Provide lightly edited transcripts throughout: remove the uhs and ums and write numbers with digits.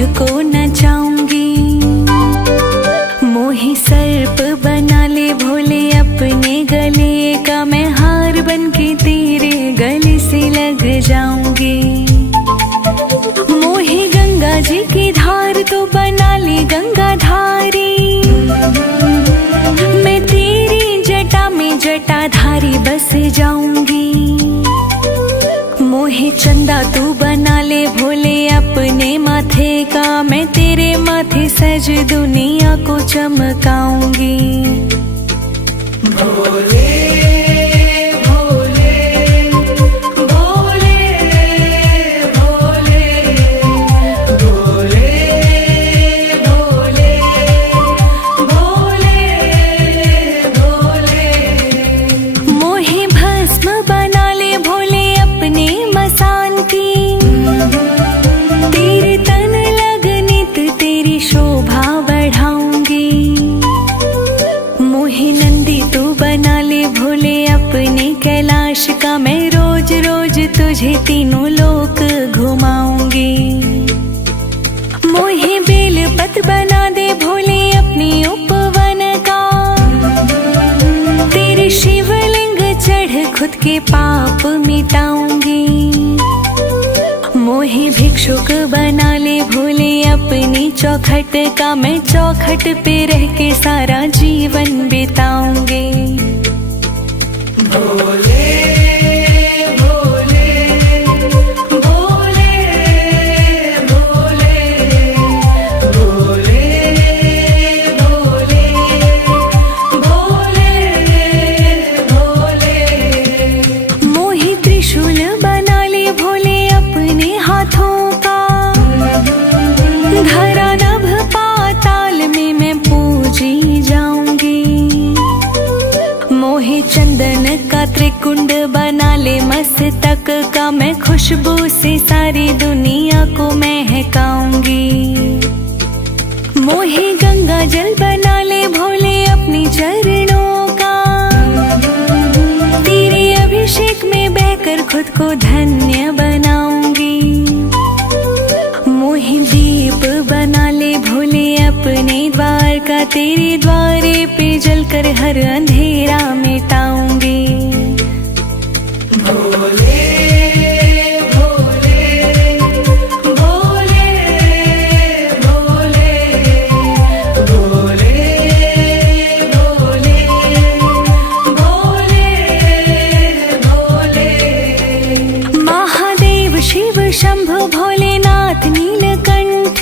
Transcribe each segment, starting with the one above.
तुझको नचाऊंगी। मोही सर्प बना ले भोले अपने गले का, मैं हार बन के तेरे गले से लग जाऊंगी। मोही गंगा जी की धार तो बना ले गंगाधारी, मैं तेरी जटा में जटाधारी बस जाऊंगी। मोहे चंदा तू बना ले भोले अपने माथे का, मैं तेरे माथे सज दुनिया को चमकाऊंगी। भोले कैलाश का, मैं रोज रोज तुझे तीनों लोक घुमाऊंगी। मोहे बेल पत्र बना दे भोले अपनी उपवन का, तेरे शिवलिंग चढ़ खुद के पाप मिटाऊंगी। मोहे भिक्षुक बना ले भोले अपनी चौखट का, मैं चौखट पे रह के सारा जीवन बिताऊंगी। भोले भोले भोले भोले भोले भोले भोले भोले। मोहि त्रिशूल बना ले भोले अपने हाथों का, धरा नभ पाताल में मैं पूजी जाऊंगी। मोहे चंदन का त्रिकुंड बना ले मस्तक का, मैं खुशबू से सारी दुनिया को महकाऊंगी। मोहे गंगा जल बना ले भोले अपनी चरणों का, तेरे अभिषेक में बहकर खुद को धन्य बनाऊंगी। मोहे दीप बना ले भोले अपने द्वार का, तेरे द्वारे पे जलकर हर अंधेरा मिटाऊंगी। भोले भोले भोले भोले भोले भोले भोले भोले। महादेव शिव शंभु भोलेनाथ नीलकंठ,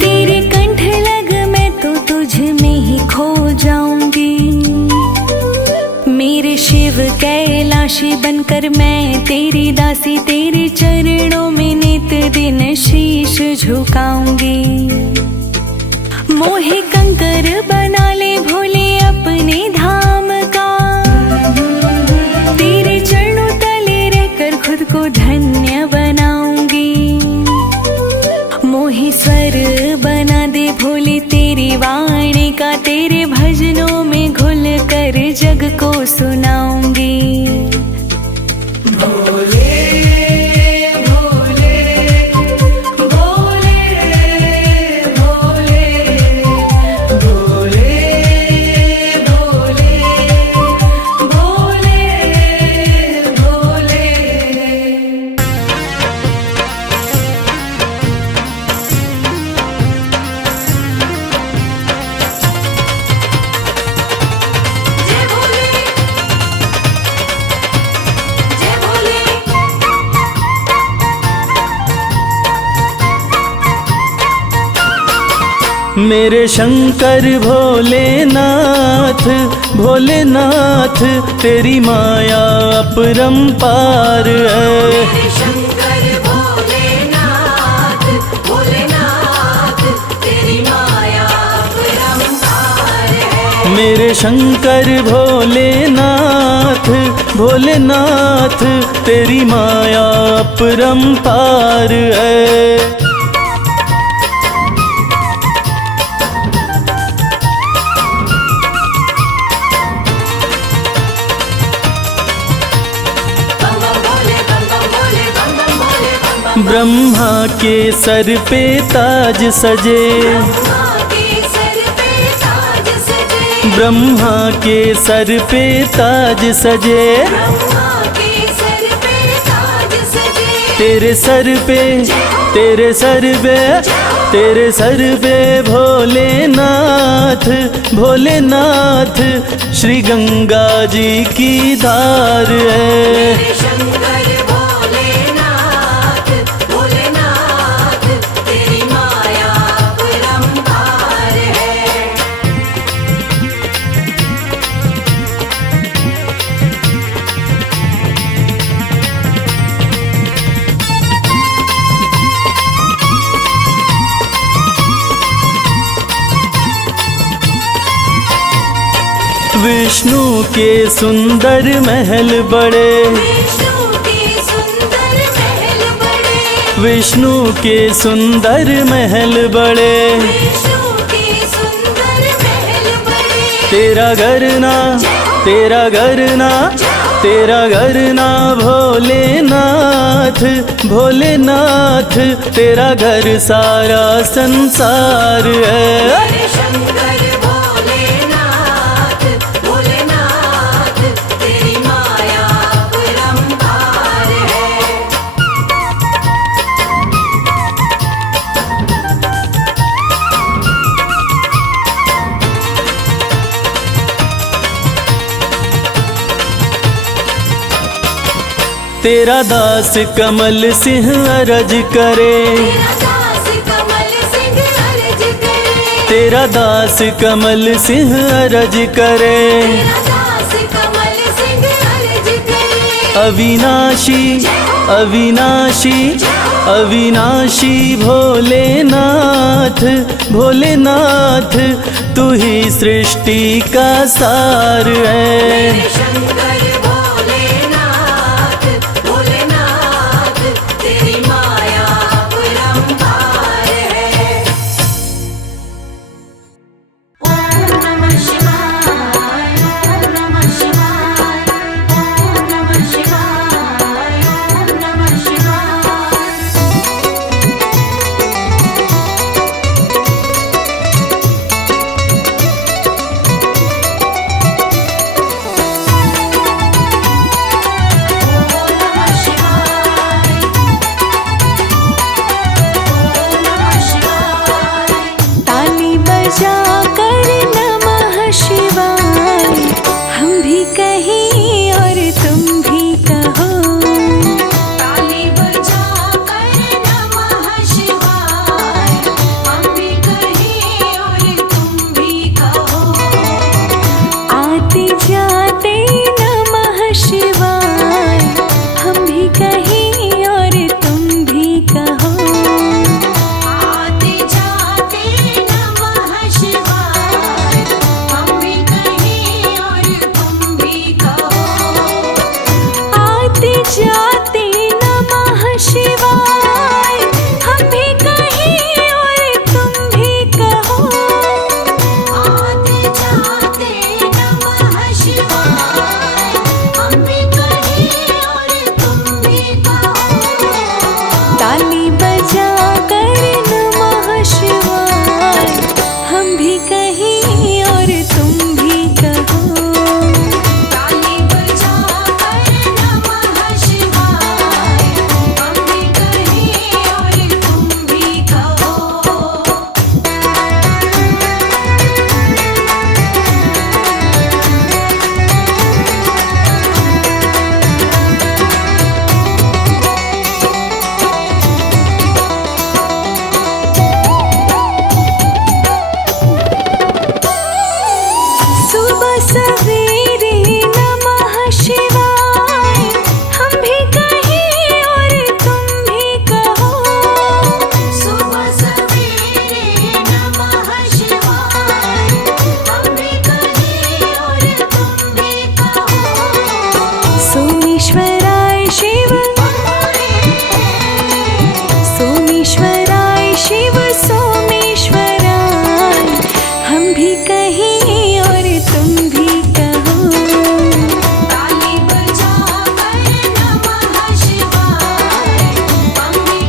तेरे कंठ लग मैं तो तुझ में ही खो जाऊंगी। मेरे शिव कैलाशी बनकर मैं तेरी दासी, तेरे चरणों में नित दिन शीश झुकाऊंगी। मोहे कंकर बना ले भोले अपने धाम का, तेरे चरणों तले रहकर खुद को धन्य बनाऊंगी। मोहे स्वर बना दे भोले तेरी वाणी का, तेरे भजनों में घुल कर जग को सुनाऊंगी। भोले भोले भोले भोले भोले भोले भोले भोले। मेरे शंकर भोलेनाथ भोलेनाथ, तेरी माया अपरंपार है। मेरे शंकर भोलेनाथ भोलेनाथ, तेरी माया अपरंपार है। मेरे शंकर भोलेनाथ भोलेनाथ, तेरी माया अपरंपार है। ब्रह्मा के सर पे ताज सजे, ब्रह्मा के सर पे ताज सजे, ब्रह्मा के सर पे ताज सजे, ब्रह्मा के सर पे ताज सजे। तेरे सर पे, तेरे सर पे, तेरे सर पे भोलेनाथ, भोलेनाथ श्री गंगा जी की धार है। मेरे शंकर भोलेनाथ, भोलेनाथ तेरी माया अपरंपार है। विष्णु के सुंदर महल बड़े, विष्णु के सुंदर महल बड़े, विष्णु के सुंदर महल बड़े, विष्णु के सुंदर महल बड़े। तेरा घर ना, तेरा घर ना, तेरा घर ना भोलेनाथ, भोलेनाथ तेरा घर सारा संसार है। मेरे शंकर भोलेनाथ, भोलेनाथ तेरी माया अपरंपार है। तेरा दास कमल सिंह अरज करे, तेरा दास कमल सिंह अर्ज करे, तेरा दास कमल सिंह अरज करे, तेरा दास कमल सिंह अर्ज करे। अविनाशी, अविनाशी, अविनाशी भोलेनाथ, भोलेनाथ तू ही सृष्टि का सार है। मेरे शंकर भोलेनाथ, भोलेनाथ तेरी माया अपरंपार है। ओम नमः शिवाय, ओम नमः शिवाय, ओम नमः शिवाय, ओम नमः शिवाय। ताली बजा कर नमः शिवाय, हम भी कहीं और तुम भी कहो। ताली बजा कर नमः शिवाय, हम भी कहें और तुम भी कहो। आते जाते नमः शिवाय, हम भी कहीं और तुम भी कहो। आते जाते नमः शिवाय, हम भी कहें और तुम भी कहो। आते जाते नमः शिवाय, हम भी कहीं और तुम भी कहो। आते जाते नमः शिवाय, हम भी कहें और तुम भी कहो। ताली बजा कर नमः शिवाय, हम भी कहीं और तुम भी कहो। ताली बजा कर नमः शिवाय, हम भी कहें और तुम भी कहो। सुबह सवेरे नमः शिवाय, हम भी कहीं और तुम भी कहो। सुबह सवेरे नमः शिवाय, हम भी कहें और तुम भी कहो। सोमेश्वराय शिव, सोमेश्वराय शिव, सोमेश्वराय हम भी कहीं और तुम भी कहो। ताली बजा कर नमः शिवाय, हम भी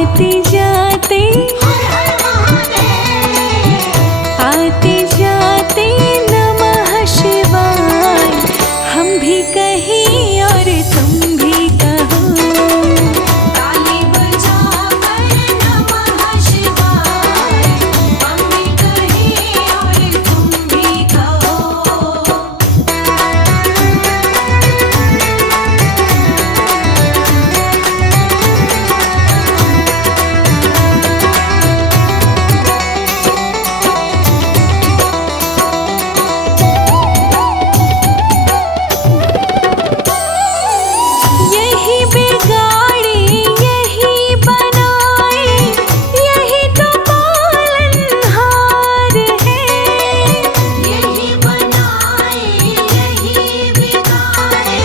आते जाते आते जाते नमः शिवाय, हम भी कहीं और तुम भी कहो। ताली बजाकर नमः शिवाय, हम भी कहें और तुम भी कहो। यही बिगाड़े यही बनाए, यही तो पालनहार है। यही बनाए यही बिगाड़े,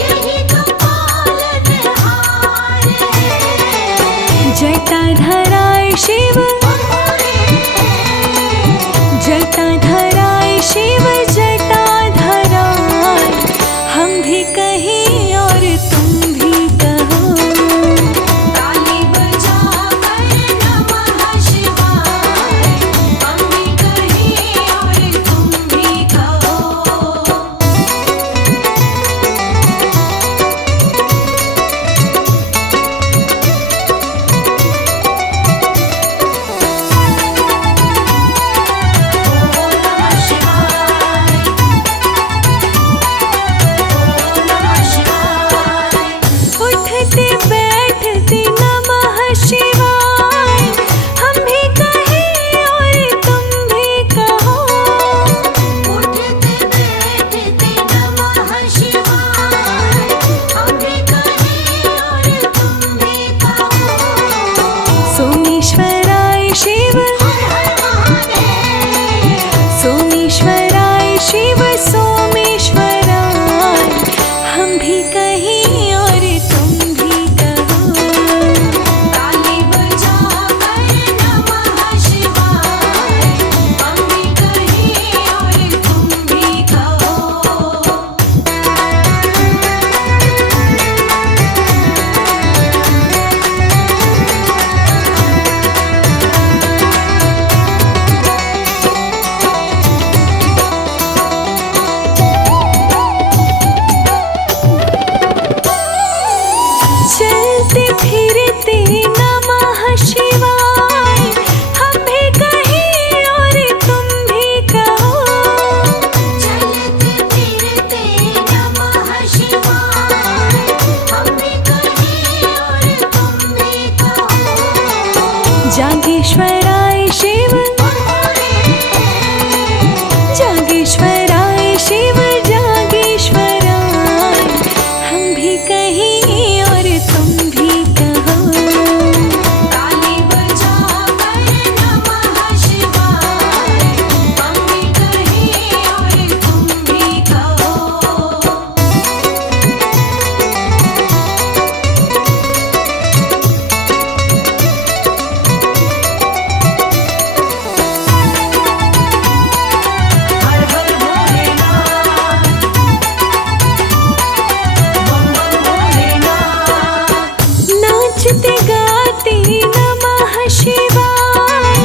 यही तो पालनहार है। जटाधराय शिव, जटाधराय शिव जटाधराय, हम भी कहीं और तुम भी कहो। ताली बजाकर नमः शिवाय, हम भी कहें और तुम भी कहो। नमः शिवाय, नमः शिवाय। उठते बैठते नमः शिवाय, हम भी कहीं और तुम भी कहो। उठते बैठते नमः शिवाय, हम भी कहें और तुम भी कहो। सोमेश्वराय शिव, सोमेश्वराय शिव सोमेश्वराय, हम भी कहीं और तुम भी कहो। ताली बजाकर नमः शिवाय, हम भी कहें और तुम भी कहो। चलते फिरते नमः शिवाय, हम भी कहीं और तुम भी कहो। चलते फिरते नमः शिवाय, हम भी कहें और तुम भी कहो। जागेश्वराय शिव, जागेश्वराय शिव जागेश्वराय, हम भी कहीं और तुम भी कहो। ताली बजाकर नमः शिवाय, हम भी कहें और तुम भी कहो। हर हर भोलेनाथ, बम बम भोलेनाथ। नाचते गाते नमः शिवाय,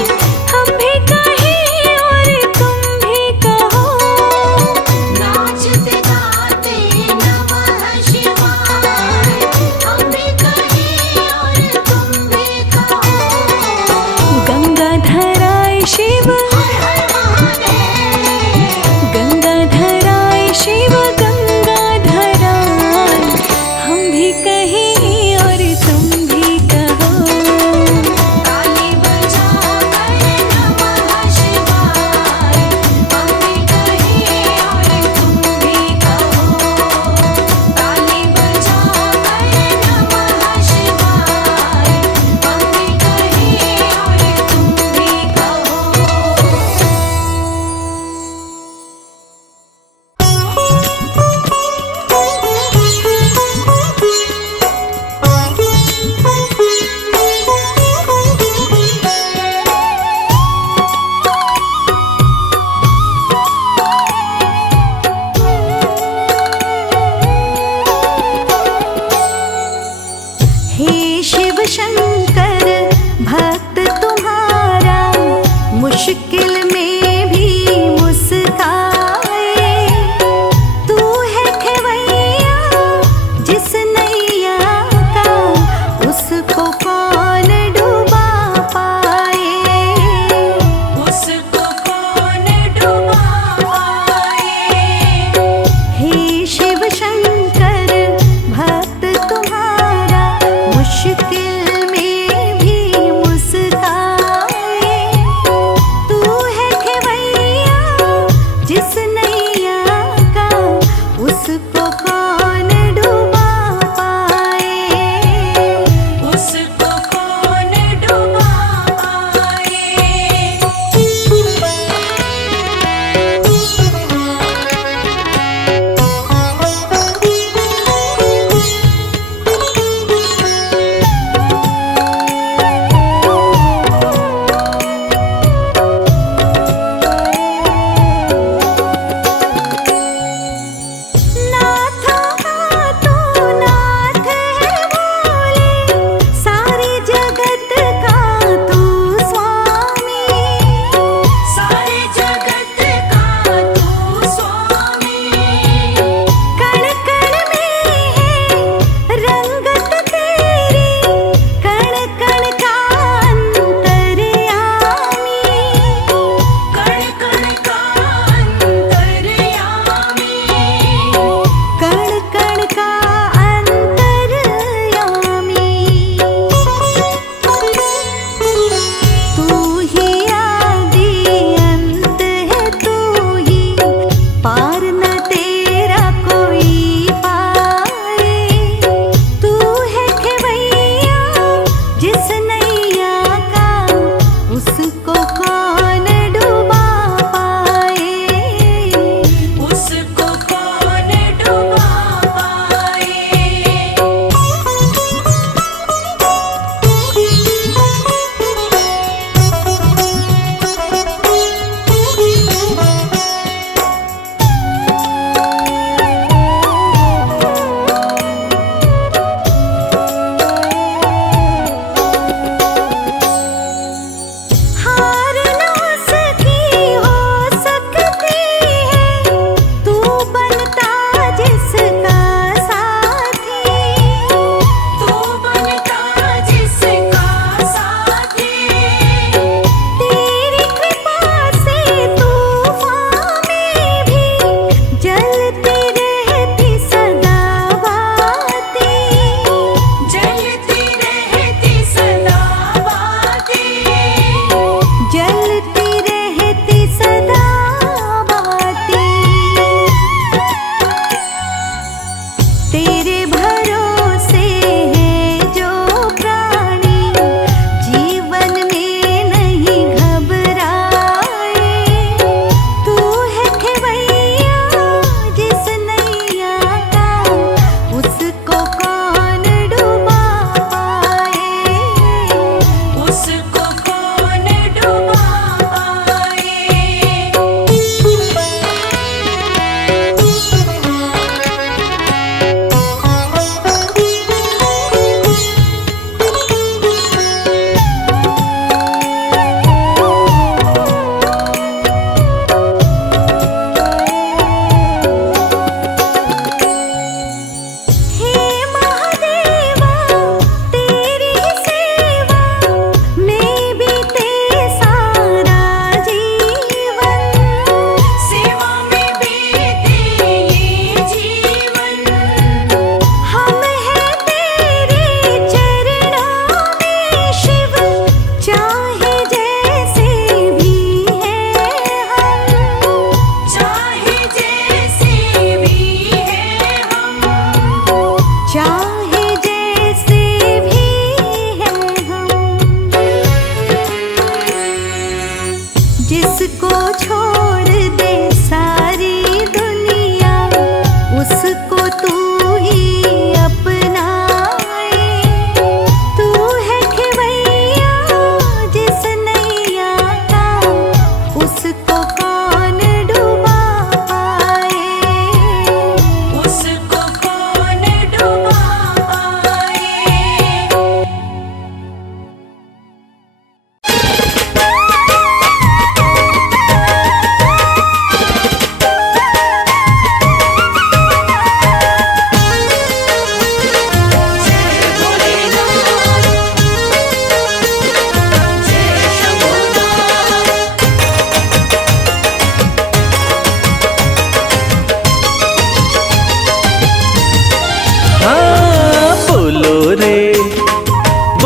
हम भी कहीं और तुम भी कहो। नाचते गाते नमः शिवाय, हम भी कहें और तुम भी कहो। गंगाधराय शिव, हर हर महादेव। गंगाधराय शिव गंगाधराय, हम भी कहीं और तुम भी कहो।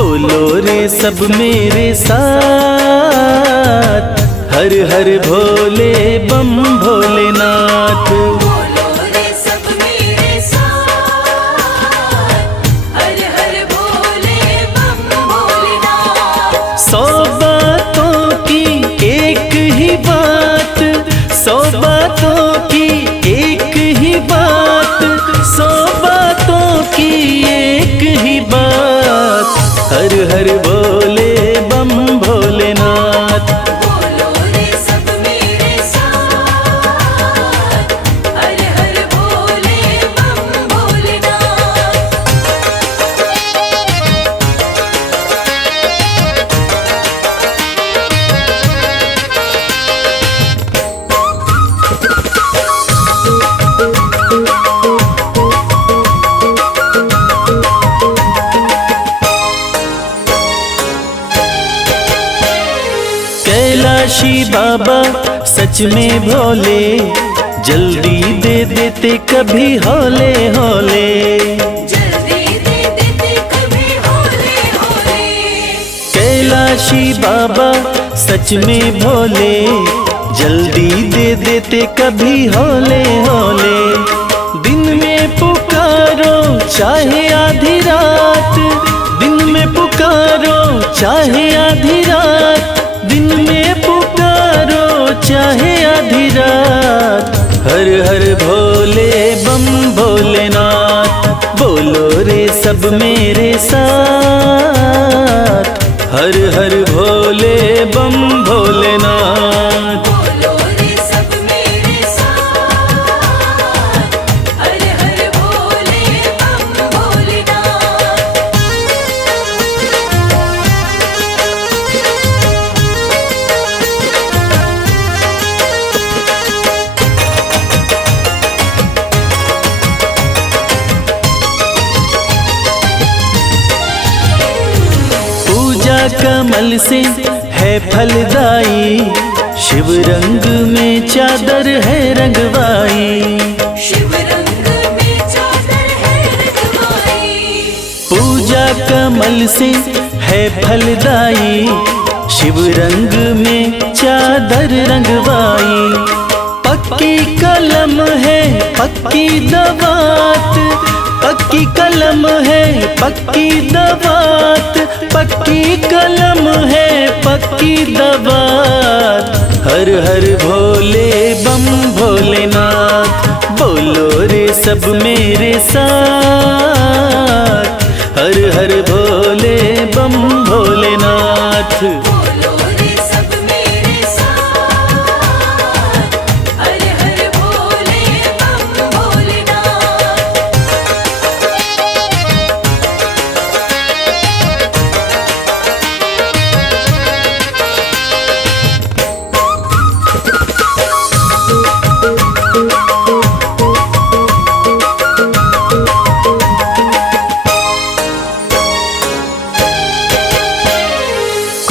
बोलो रे सब मेरे साथ, हर हर भोले बम भोलेनाथ। बोलो रे सब मेरे साथ, हर हर भोले बम भोलेनाथ। 100 बातों की एक ही बात, 100 बातों की एक ही बात, 100 बातों की एक ही बात, हर हर भोले बम भोलेनाथ। बोलो रे सब मेरे साथ, हर हर भोले बम भोलेनाथ। कैलाशी बाबा सच में भोले, जल्दी दे देते कभी हौले हौले। जल्दी दे देते कभी होले होले। कैलाशी बाबा सच में भोले, जल्दी दे देते कभी हौले हौले। दिन में पुकारो चाहे आधी रात, दिन में पुकारो चाहे आधी रात, दिन में पुकारो चाहे आधी रात, हर हर भोले बम भोलेनाथ। बोलो रे सब मेरे साथ, हर हर भोले बम भोलेनाथ। बोलो रे सब मेरे साथ, हर हर भोले बम भोलेनाथ। पूजा कमल से है फलदाई, शिव रंग में चादर है रंगवाई। शिव रंग में चादर है रंगवाई। पूजा कमल से है फलदाई, शिव रंग में चादर रंगवाई। पक्की कलम है पक्की दवात, पक्की कलम है पक्की दवात, पक्की कलम है पक्की दवात, हर हर भोले बम भोलेनाथ। बोलो रे सब मेरे साथ, हर हर भोले बम भोलेनाथ। बोलो रे सब मेरे साथ, हर हर भोले बम भोलेनाथ।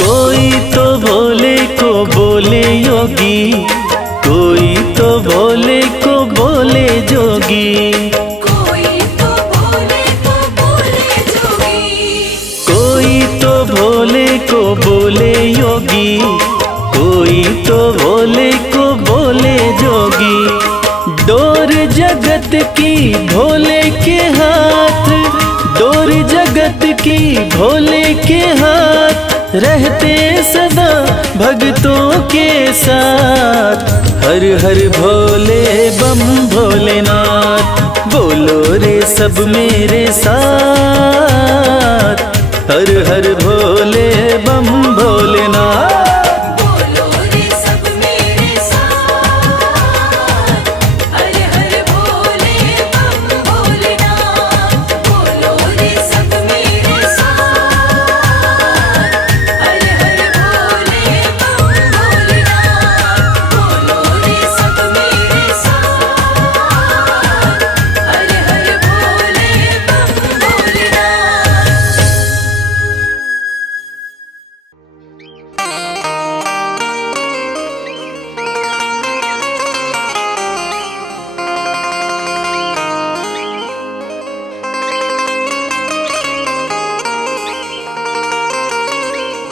कोई तो भोले को बोले योगी, कोई तो भोले को बोले जोगी। कोई तो भोले को बोले जोगी। कोई तो भोले को बोले योगी, कोई तो भोले को बोले जोगी। डोर जगत की भोले के हाथ, डोर जगत की भोले के हाथ, रहते सदा भक्तों के साथ, हर हर भोले बम भोलेनाथ। बोलो रे सब मेरे साथ, हर हर भोले बम भोलेनाथ। बोलो रे सब मेरे साथ, हर हर भोले बम भोलेनाथ। बोलो रे सब मेरे साथ, हर हर भोले बम भोलेनाथ। बोलो रे सब मेरे साथ, हर हर भोले बम भोलेनाथ।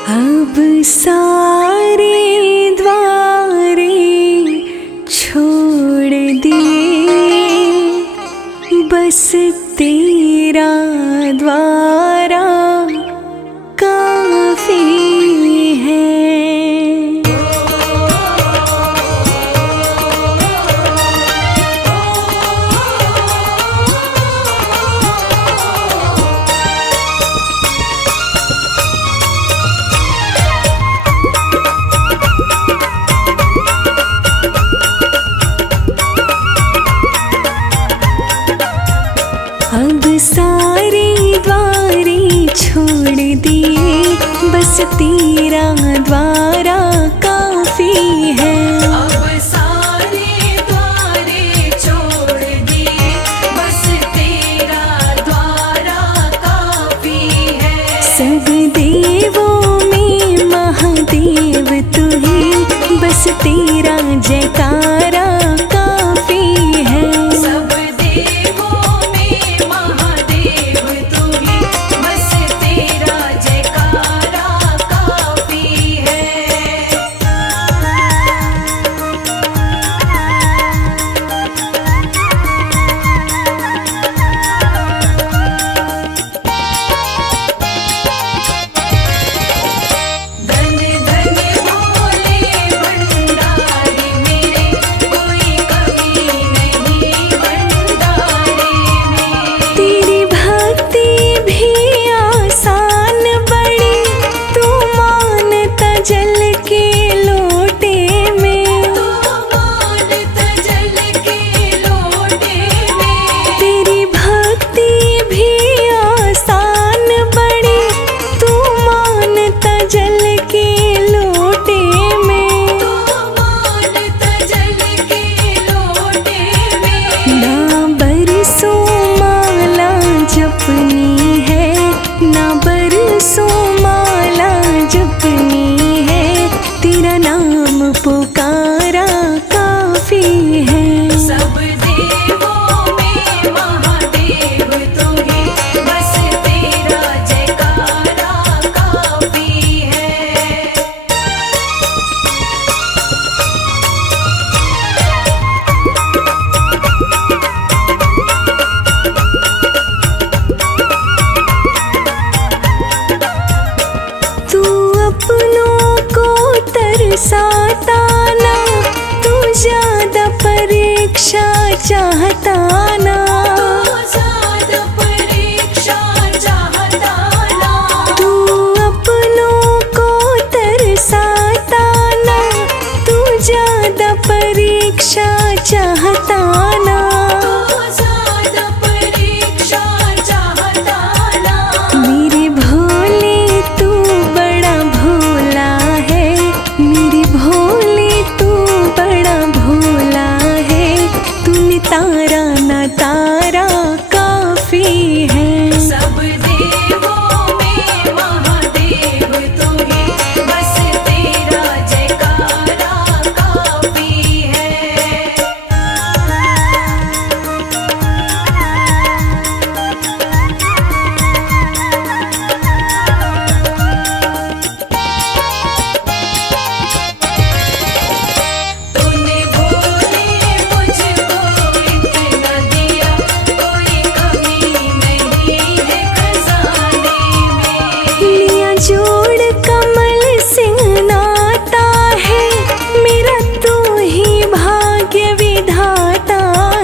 अब सारे द्वारे छोड़ दिए, बस तेरा द्वारा काफी है। अब सारे द्वारे छोड़ दिए, बस तेरा द्वारा काफी है। अब सारे द्वारे छोड़ दिए, बस तेरा द्वारा काफी है। सब देवों में महादेव तू ही, बस तेरा जयकारा काफी है। सब देवों में महादेव तू ही, बस तेरा जयकारा काफी है। धन धन भोले भंडारी मेरे, कोई कमी नहीं भंडारे में। तेरी भक्ति भी आसान बड़ी, तू मानता जल के लोटे में। तू मानता जल के लोटे में। तेरी भक्ति भी आसान बड़ी, तू मानता जल के लोटे में। तू मानता जल के लोटे में। ना बरसों माला जपनी है, ना बरसों माला जपनी है, तेरा नाम पुकारा काफी है। सब देवों में महादेव तू ही, बस तेरा जयकारा काफी है। तू अपनों को तरसाता ना, तू ज्यादा परीक्षा चाहता ना। तू ज्यादा परीक्षा चाहता ना। तू अपनों को तरसाता ना, तू ज्यादा परीक्षा चाहता ना। तू ज्यादा परीक्षा चाहता ना। मेरे भोले तू बड़ा भोला है, मेरे भोले तू बड़ा भोला है, तूने तारा ना तारा काफी है। सब देवों में महादेव तू ही, बस तेरा जयकारा काफी है। तूने भोले मुझको इतना दिया, कोई कमी नहीं है खजाने में। लिया जोड़ कमल सिंह नाता है, मेरा तू ही भाग्य विधाता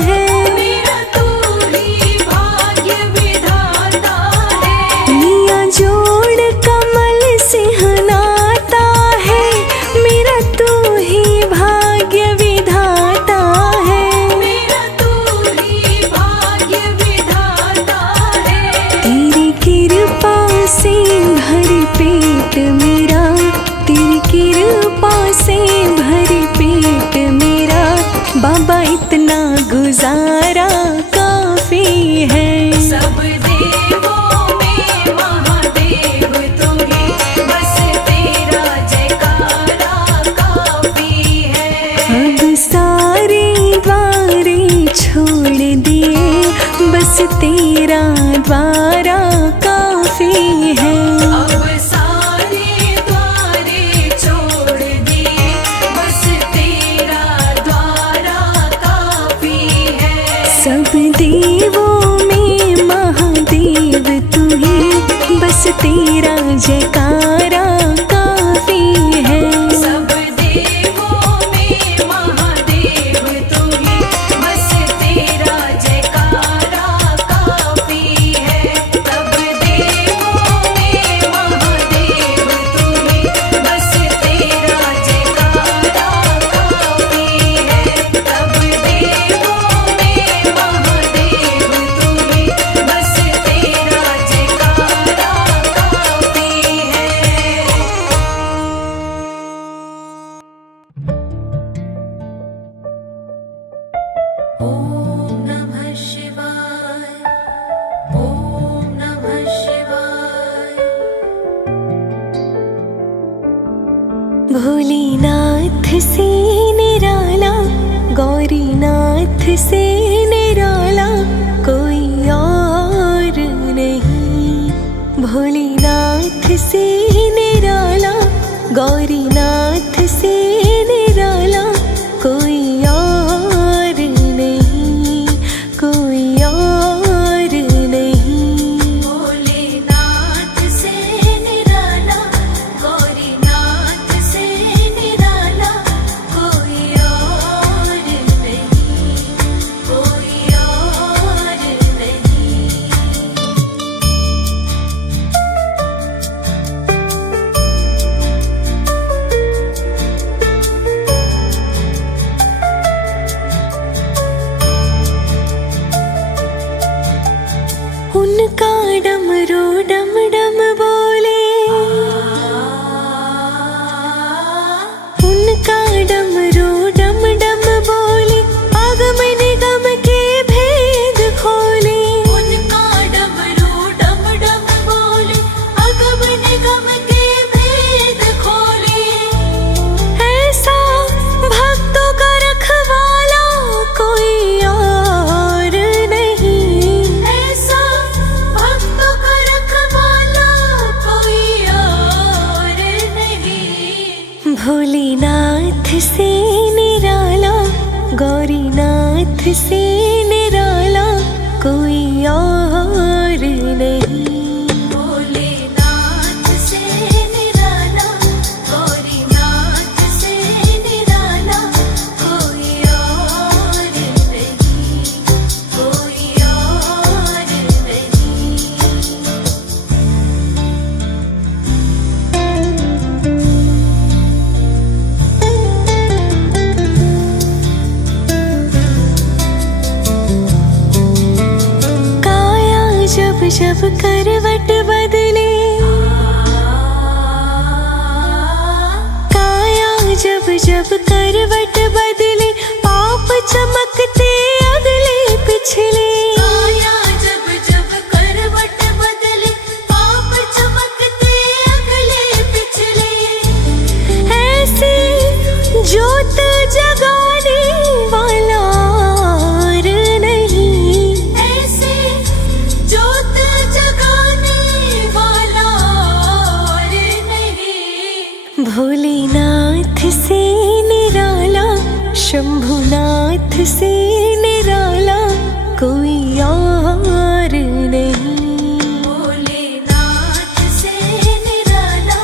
है। मेरा तू ही भाग्य विधाता है। लिया जोड़ कमल सिंह नाता है, मेरा तू ही भाग्य विधाता है। मेरा तू ही भाग्य विधाता है। तेरी कृपा से घर पे भोलेनाथ से निराला, गौरीनाथ से निराला कोई और नहीं। भोलेनाथ से निराला, गौरीनाथ से निराला कोई और नहीं, कोई और नहीं। भोलेनाथ से निराला, गौरीनाथ से निराला कोई और नहीं, कोई और नहीं। उनका डमरू डम डम बोले, उनका डमरू डम डम बोले, आगम निगम के भेद खोले। उनका डमरू डम डम बोले, अगम निगम के भेद खोले। ऐसा भक्तों का रखवाला कोई और नहीं, ऐसा भक्तों का रखवाला कोई और नहीं। भोलेनाथ से निराला, गौरीनाथ से निराला कोई और नहीं। भोलेनाथ से निराला, गौरीनाथ से निराला कोई और नहीं, कोई और नहीं। काया जब जब करवट बदले, काया जब जब करवट बदले, पाप चमकते अगले पिछले। काया जब जब करवट बदले, पाप चमकते अगले पिछले। ऐसी ज्योत जगाने वाला और नहीं, ऐसे ज्योत जगाने वाला और नहीं। भोलेनाथ से निराला, शंभुनाथ से निराला कोई और नहीं। भोलेनाथ से निराला,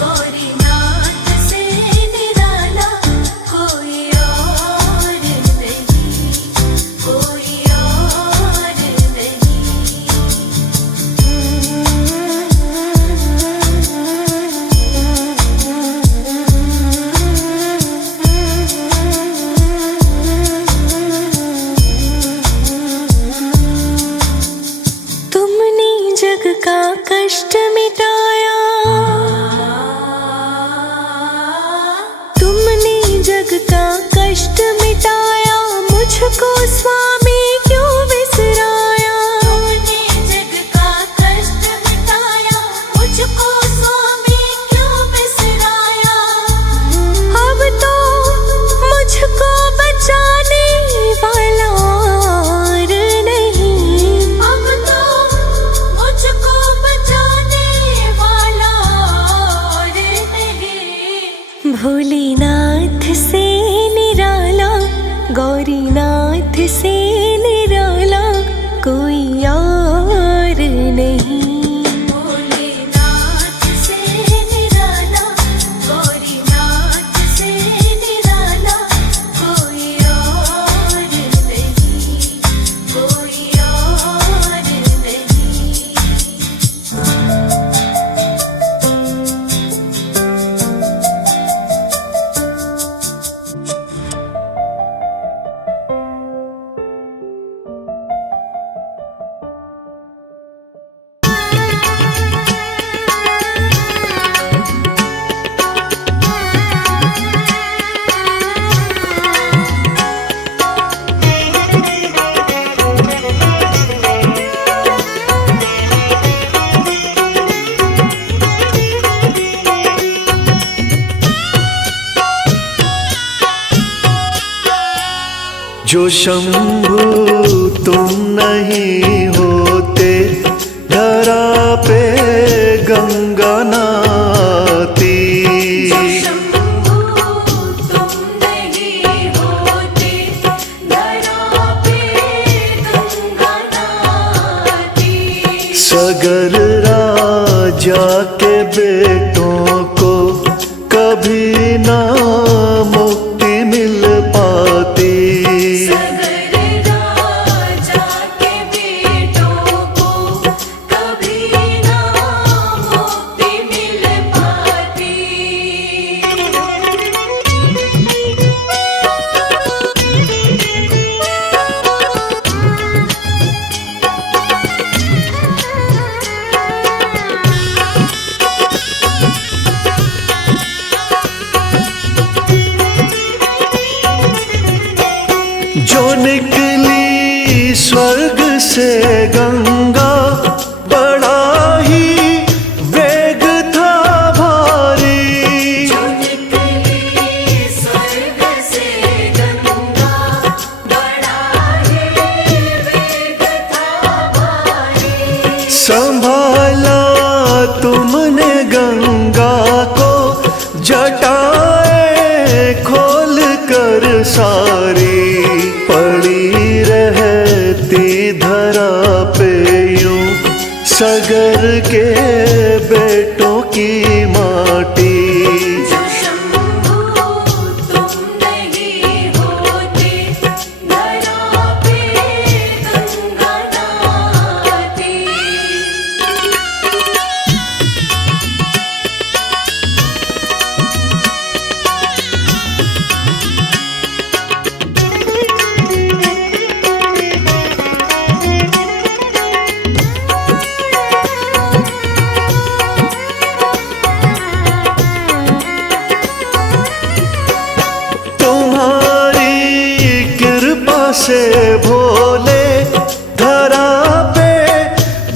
गौरीनाथ से निराला कोई और नहीं, कोई और नहीं। तुमने जग का कष्ट मिटाया, तुमने जग का कष्ट मिटाया, मुझको स्वामी क्यों बिसराया। तुमने जग का कष्ट मिटाया, मुझको स्वामी क्यों बिसराया। अब तो मुझको बचाने वाला और नहीं, अब तो मुझको बचाने वाला और नहीं। भोलेनाथ से निराला, गौरीनाथ से निराला कोई और नहीं। भोलेनाथ से निराला, गौरीनाथ से निराला कोई और नहीं, कोई और नहीं। जो शंभु तुम नहीं होते, धरा पे गंगा नहाती। जो शंभु तुम नहीं होते, धरा पे गंगा नहाती। सगर राजा के बेटों को कभी ना मुक्ति मिल पाती। सगर राजा के बेटों को कभी ना मुक्ति मिल पाती। जो निकली स्वर्ग से गंगा, बड़ा ही वेग था भारी। जो निकली स्वर्ग से गंगा, बड़ा ही वेग था भारी। संभाला तुमने गंगा को, जटाएं खोल कर सारी। पड़ी रहती धरा पे यूं सगर के बेटों की माटी। जो शंभु तुम नहीं होते, धरा पे गंगा नहाती। तुम्हारी कृपा से भोले, धरा पे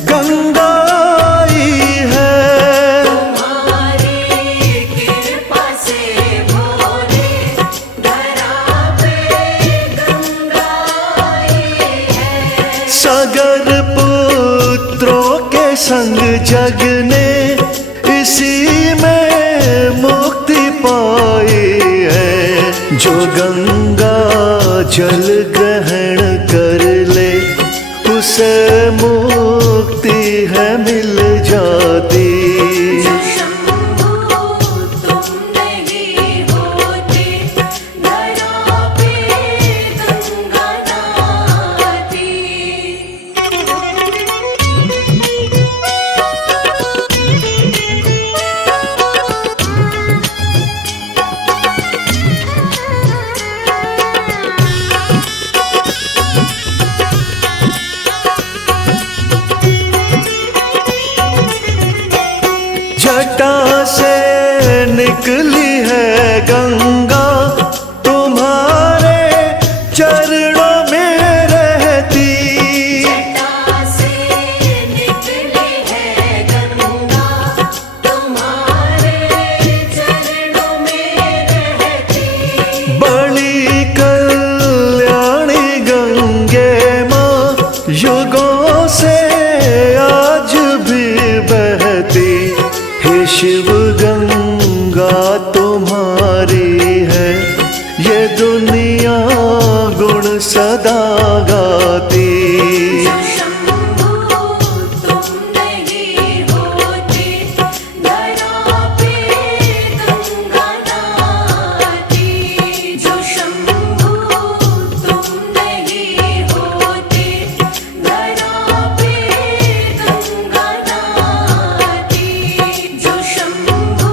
गंगा आई है। तुम्हारी कृपा से भोले, धरा पे गंगा आई है। सागर पुत्रों के संग जग ने इसी में मुक्ति पाई है। जो गंगा जल ग्रहण कर ले, उसे मुक्ति है मिल जाती। जो शंभु तुम नहीं होते, धरा पे गंगा नहाती। जटा से निकली है गंगा, तुम्हारे चरणों में रहती। जटा से निकली है गंगा, तुम्हारे चरणों में रहती। बड़ी कल्याणी गंगे माँ, युगों से आज भी बहती। हे शिव गंगा तुम्हारी है, ये दुनिया गुण सदा गाती। जो शंभु तुम नहीं होते, धरा पे गंगा नहाती। जो शंभु तुम नहीं होते, धरा पे गंगा नहाती। जो शंभु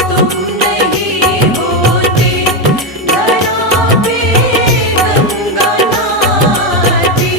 तुम नहीं होते, धरा पे गंगा नहाती।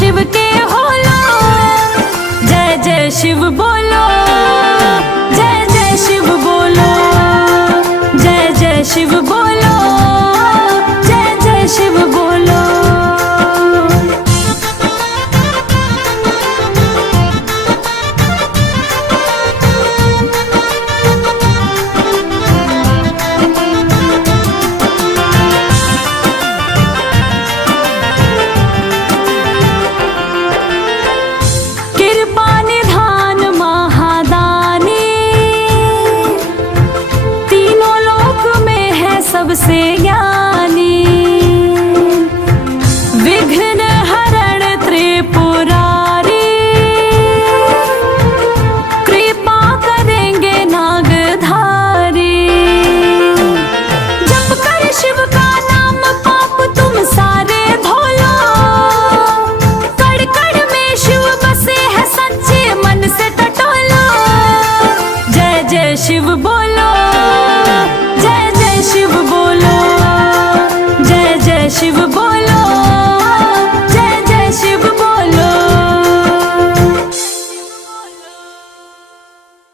शिव के होला, जय जय शिव बोलो।